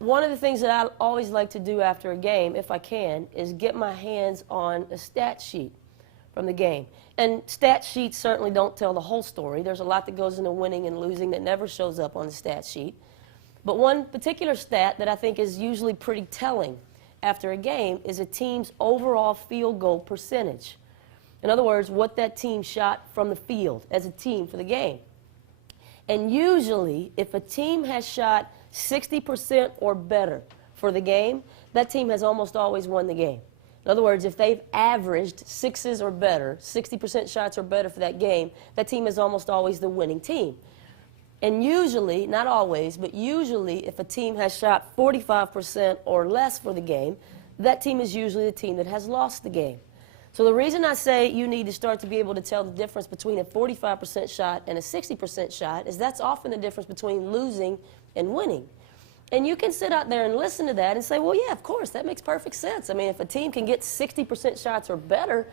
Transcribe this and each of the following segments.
one of the things that I always like to do after a game, if I can, is get my hands on a stat sheet from the game. And stat sheets certainly don't tell the whole story. There's a lot that goes into winning and losing that never shows up on the stat sheet. But one particular stat that I think is usually pretty telling after a game is a team's overall field goal percentage. In other words, what that team shot from the field as a team for the game. And usually, if a team has shot 60% or better for the game, that team has almost always won the game. In other words, if they've averaged sixes or better, 60% shots or better for that game, that team is almost always the winning team. And usually, not always, but usually if a team has shot 45% or less for the game, that team is usually the team that has lost the game. So the reason I say you need to start to be able to tell the difference between a 45% shot and a 60% shot is that's often the difference between losing and winning. And you can sit out there and listen to that and say, well, yeah, of course, that makes perfect sense. I mean, if a team can get 60% shots or better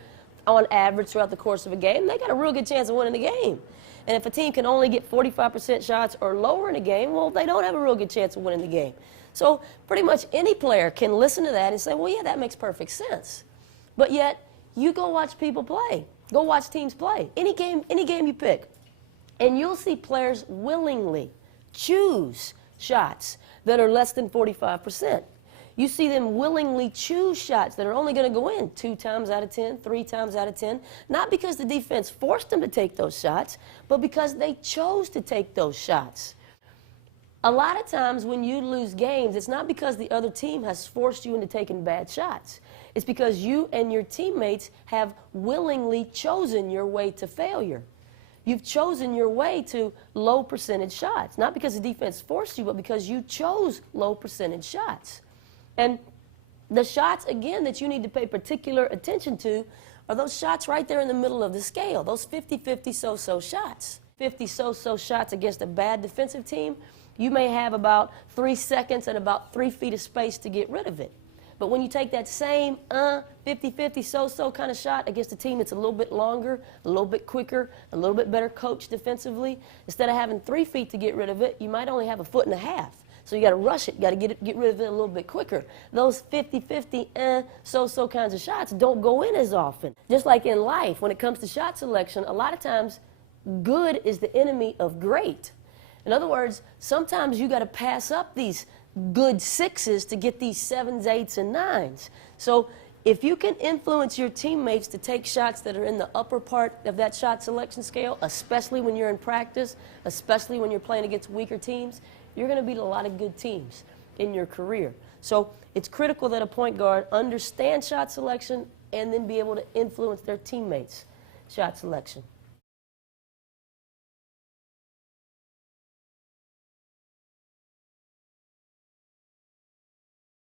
on average throughout the course of a game, they got a real good chance of winning the game. And if a team can only get 45% shots or lower in a game, well, they don't have a real good chance of winning the game. So pretty much any player can listen to that and say, well, yeah, that makes perfect sense. But yet, you go watch people play. Go watch teams play. Any game you pick. And you'll see players willingly choose shots that are less than 45%. You see them willingly choose shots that are only going to go in 2 times out of 10, 3 times out of 10, not because the defense forced them to take those shots, but because they chose to take those shots. A lot of times when you lose games, it's not because the other team has forced you into taking bad shots. It's because you and your teammates have willingly chosen your way to failure. You've chosen your way to low percentage shots, not because the defense forced you, but because you chose low percentage shots. And the shots, again, that you need to pay particular attention to are those shots right there in the middle of the scale, those 50-50 so-so shots. 50 so-so shots against a bad defensive team, you may have about 3 seconds and about 3 feet of space to get rid of it. But when you take that same 50-50 so-so kind of shot against a team that's a little bit longer, a little bit quicker, a little bit better coached defensively, instead of having 3 feet to get rid of it, you might only have 1.5 feet. So you got to rush it, you got to get rid of it a little bit quicker. Those 50-50 so-so kinds of shots don't go in as often. Just like in life, when it comes to shot selection, a lot of times good is the enemy of great. In other words, sometimes you got to pass up these good sixes to get these 7s, 8s, and 9s. So if you can influence your teammates to take shots that are in the upper part of that shot selection scale, especially when you're in practice, especially when you're playing against weaker teams, you're going to beat a lot of good teams in your career. So it's critical that a point guard understand shot selection and then be able to influence their teammates' shot selection.